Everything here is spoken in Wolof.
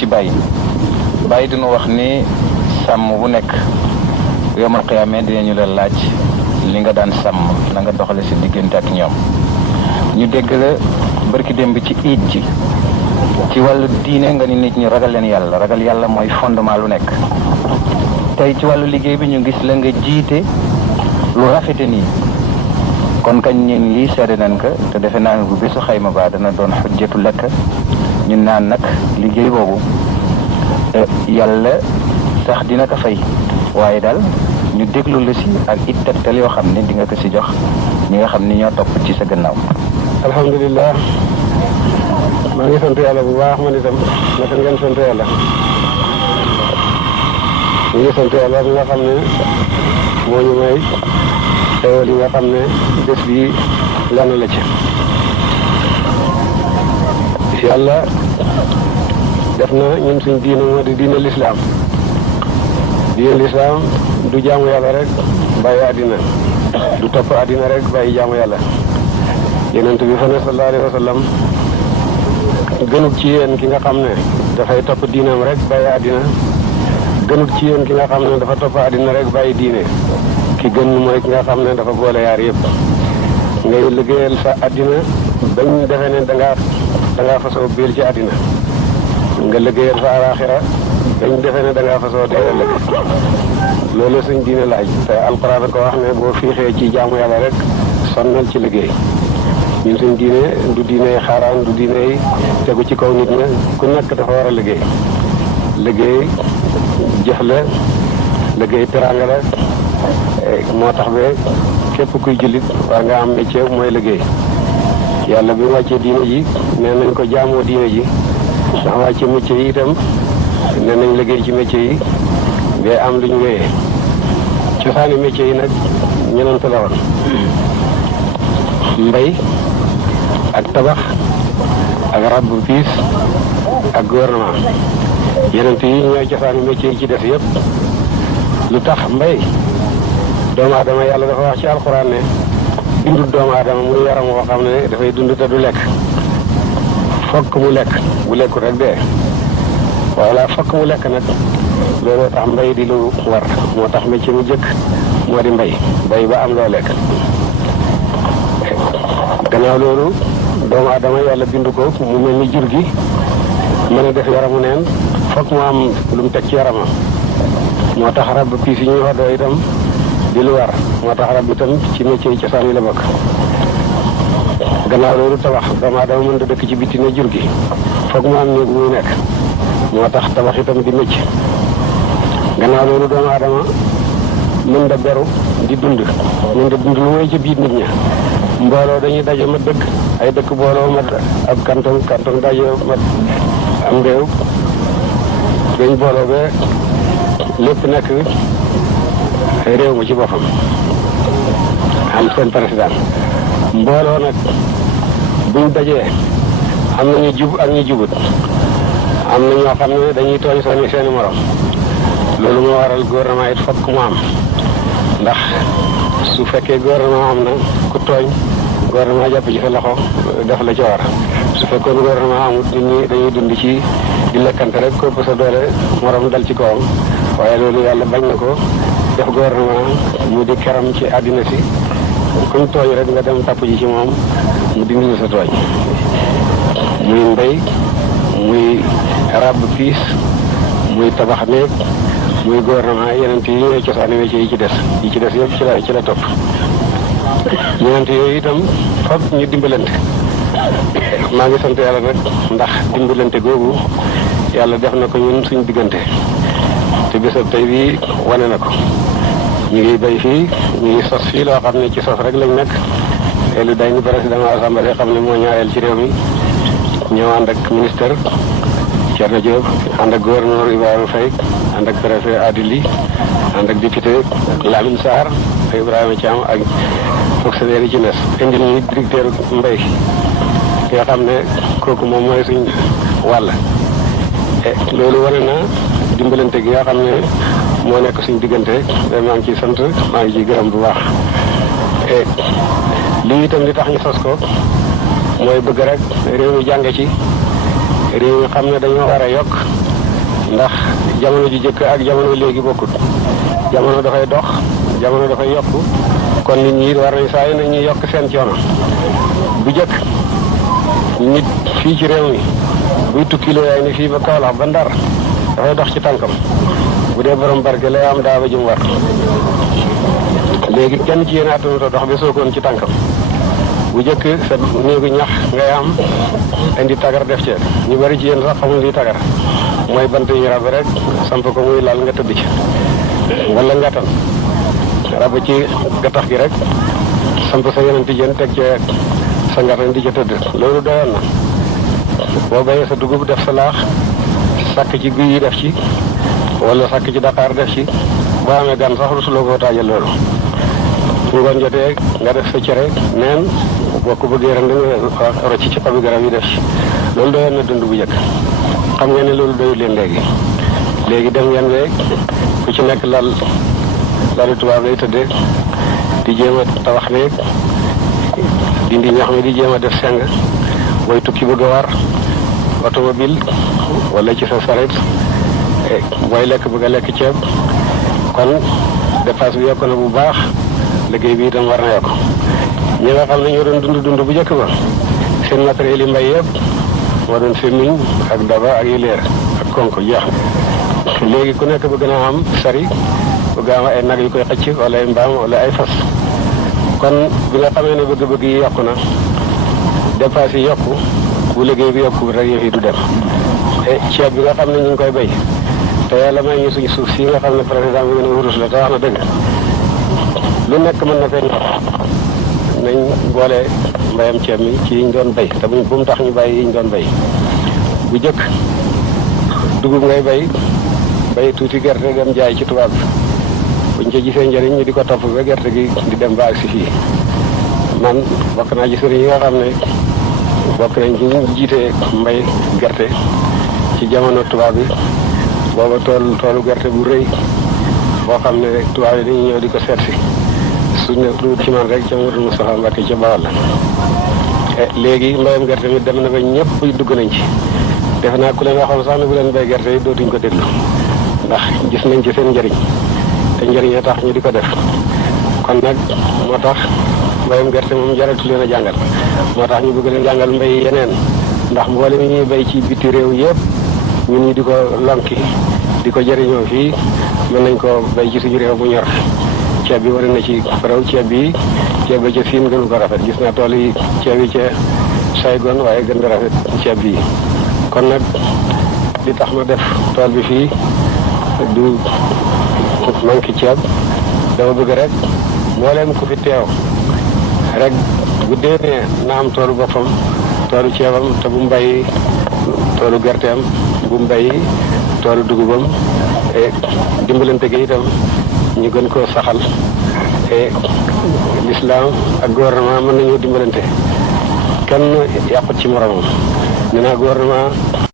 ci bàyyi dinu wax ni sàmm bu nekk yomal qiyaama dinañu la laaj li nga daan sàmm na nga doxale si diggante ak ñoom. ñu dégg la barki démb ci iid ji ci wàllu diine nga ni nit ñi ragal leen yàlla. ragal yàlla mooy fondement lu nekk. tey ci wàllu liggéey bi ñu gis la nga jiite lu rafete nii kon kañ ñeen lii seede nañ ko te defe naa bu bésu xayma ba dana doon xujjatu lekk ñu naan nag liggéey boobu yàlla sax dina ko fay waaye daal ñu déglu la si ak it tegtal yoo xam ne di nga ko si jox ñi nga xam ni ñoo topp ci sa gannaaw. alhamdulilah maa ngi sant yàlla bu baax man itam naka ngeen sant yàlla. ñu ngi sant yàlla bi nga xam ne moo ñu may xéewal yi nga xam ne bés bi lenn la ci. yàlla def na ñun suñ diine moo di diine lislaam. diine lislaam du jaamu yàlla rek bàyyi àddina du topp àddina rek bàyyi jaamu yàlla. yonent bi fa ne sallallahu alayhi wa sallam gënut ci yéen ki nga xam ne dafay topp diinam rek bàyyi àddina gënut ci yéen ki nga xam ne dafa topp àddina rek bàyyi diine. ki gën mooy ki nga xam ne dafa boole yaar yëpp. ngay liggéeyal sa àddina bañ defee ne dangaa fasoo biir ci àddina nga liggéeyal sa alaaxira bañ defee ne dangaa fasoo dee ëllëg. loolu suñ diine laaj te alxuraan ko wax ne boo fiixee ci jaamu yàlla rek sonnal ci liggéey. ñun suñ diine du diine xaaraan du diine tegu ci kaw nit ña ku nekk dafa war a liggéey. liggéey jëf la liggéey teraanga la moo tax ba képp kuy jullit war nga am métier mooy liggéey. yàlla bi wàccee diine ji nee nañ ko jaamoo diine ji ndax wàcce métier yi itam nee nañ liggéey ci métier yi ba am lu ñu wéyee. cosaani métier yi nag ñeneen la woon mbay ak tabax ak rab bu piis ak gouvernement. yeneen yi ñooy cosaani métier yi ci def yëpp. lu tax mbay doomu aadama yàlla dafa wax ci alxuraan ne bindul doomu aadama muy yaram woo xam ne dafay dund te du lekk. fokk mu lekk bu lekkul rek dee. voilà fokk mu lekk nag looloo tax mbay di lu war moo tax métier mu jëkk moo di mbay ba am loo lekk. gannaaw loolu doomu aadama yàlla bindu ko mu mel ni jur gi mën a def yaramu neen fokk mu am lu mu teg ci yaramam. moo tax rab piis yi ñuy xoddoo itam di lu war moo tax rab itam ci métier yi cosaan yi la bokk. gannaaw loolu tabax doomu aadama mën da dëkk ci bitti ne jur gi foog mu am néeg muy nekk moo tax tabax itam di métier. gannaaw loolu doomu aadama mën da beru di dund lu mooy ci biir nit ña. mbooloo dañuy daje mat dëkk ay dëkk booloo mat ab kanton daje mat am réew dañ booloo ba lépp nekk réew mi ci boppam am seen président. mbooloo nag buñ dajee am na ñu jub ak ñu jubut am na ñoo xam ne dañuy tooñ seeni morom. loolu moo waral gouvernement it fokk mu am ndax su fekkee gouvernement am na ku tooñ gouvernement jàpp ci sa loxo def la ci war. su fekkoon gouvernement amut nit ñi dañuy dund ci di lekkante rek ko sa doole morom dal ci kawam. waaye loolu yàlla bañ na ko def gouvernement mu di keram ci àddina si kuñ tooñ rek nga dem tapp ji ci moom mu dindi la sa tooñ. muy mbay muy rab piis muy tabax néeg muy gouvernement yeneen yi ñooy cosaani métier yi ci des yëpp ci la topp. yeneen yooyu itam foog ñu dimbalante. maa ngi sant yàlla nag ndax dimbalante googu yàlla def na ko ñun suñ diggante te bésab tey bii wane na ko. ñu ngi bay fii ñu ngi sos fii loo xam ne ci sos rek lañ nekk. lu day ni président assemblée xam ne moo ñaareel ci réew mi ñëw ànd ak ministère Thierno Diop ànd ak gouverneur Ibrahima Faye ànd ak préfet Adili ànd ak député Lamine Sarr Ibrahima Thiam ak fonctionnaire yi ci nes indi ñu directeur mbay nga xam ne kooku moom mooy suñ wàll. loolu wane na dimbalante gi nga xam ne moo nekk suñ diggante maa ngi ciy sant maa ngi ciy gërëm bu baax. lii itam li tax ñu sos ko mooy bëgg rek réew mi jànge ci réew mi xam ne dañoo war a yokk ndax jamono ji jëkk ak jamono léegi bokkut. jamono dafay dox, jamono dafay yokk, kon nit ñi war nañ saa yu ne ñuy yokk seen coono. bu jëkk nit fii ci réew mi buy tukki lu yaay ni fii ba Kaolack ba Ndar dafay dox ci tànkam. bu dee borom barke lay am daa ba jëm war. léegi kenn ci yéen attanut a dox ba sookoon ci tànkam. bu jëkk sa néegu ñax ngay am indi tagar def ci. ñu bari ci yéen sax xamul li tagar mooy bant yi rab rek samp ko muy lal nga tëdd ci wala ngatan rab ci gattax gi rek samp sa yeneen tijjeen teg ci sa ngatan di ca tëdd. loolu doyoon na. boo bayee sa dugub def sa laax sàkk ci guy yi def ci wala sàkk ci Dakar def ci boo amee gan sax rusuloo koo taajal loolu. bu ngoon jotee nga def sa cere neen boo ko bëggee ren nga rocc ci xobi garab yi def ci. loolu doyoon na dund bu njëkk. xam ngeen ne loolu doyul leen léegi. léegi dem ngeen weeg ku ci nekk lalu tubaab lay tëddee di jéem a tabax néeg dindi ñax mi di jéem a def seng. booy tukki bëgg a war automobile wala ci sa saret booy lekk bëgg a lekk ceeb. kon dépasse bi yokk na bu baax. liggéey bi itam war na yokk. ñi nga xam ne ñoo doon dund bu njëkk ba seen matériel yi mbay yëpp moo doon semmiñ ak daba ak yëleer ak konk jeex. léegi ku nekk bëgg naa am sari bëgg am ay nag yu koy xëcc wala ay mbaam wala ay fas. kon bi nga xamee ne bëgg-bëgg yi yokku na dépasse yi yokku bu liggéey bi yokku rek yëf yi du dem. ceeb bi nga xam ne ñu ngi koy béy te yàlla may ñu suñu suuf si nga xam ne président bi gën a wurus la te wax na dëgg lu nekk mën na fee nañ boole mbayam ceeb mi ci yiñ doon béy te bu mu tax ñu bàyyi yiñ doon béy. bu jëkk dugub ngay bay tuuti gerte dem jaay ci tubaab bi buñ ca gisee njëriñ ñu di ko topp ba gerte gi di dem ba ak si fii. man bokk naa ci sëriñ yi nga xam ne bokk nañ ci ñu jiite mbay gerte ci jamono tubaab bi. booba toolu gerte bu rëy boo xam ne rek tubaab yi dañuy ñëw di ko seet si suñ ne lu ci man rek ca Modou Moustapha Mbacké ca Bawol la. léegi mbayam gerte mi dem na ba ñëpp dugg nañ ci. defe naa ku leen waxoon sax ne bu leen bay gerte yi dootuñ ko déglu ndax gis nañ ci seen njëriñ te njëriñee tax ñu di ko def. kon nag moo tax mbayam gerte moom jaratu leen a jàngal. moo tax ñu bëgg leen jàngal mbay yeneen ndax mboole mi ñuy bay ci biti réew yëpp ñun ñi di ko lonki di ko jëriñoo fii mën nañ ko bay ci suñu réew bu ñor. ceeb bi wane na ci raw ceeb bi ceeb ba ca Siin gënu ko rafet. gis naa tool yi ceeb yi ca Saygon waaye gën nga rafet ceeb bi. kon nag li tax ma def tool bi fii du manqué ceeb dama bëgg rek mbooleem ku fi teew rek bu déenee na am toolu boppam toolu ceebam te bu mu bàyyi toolu gerteem bu mu bàyyi toolu dugubam. dimbalante gi itam ñu gën koo saxal. l'islam ak gouvernement mën nañoo dimbalante kenn yàqut ci moromam. nee naa gouvernement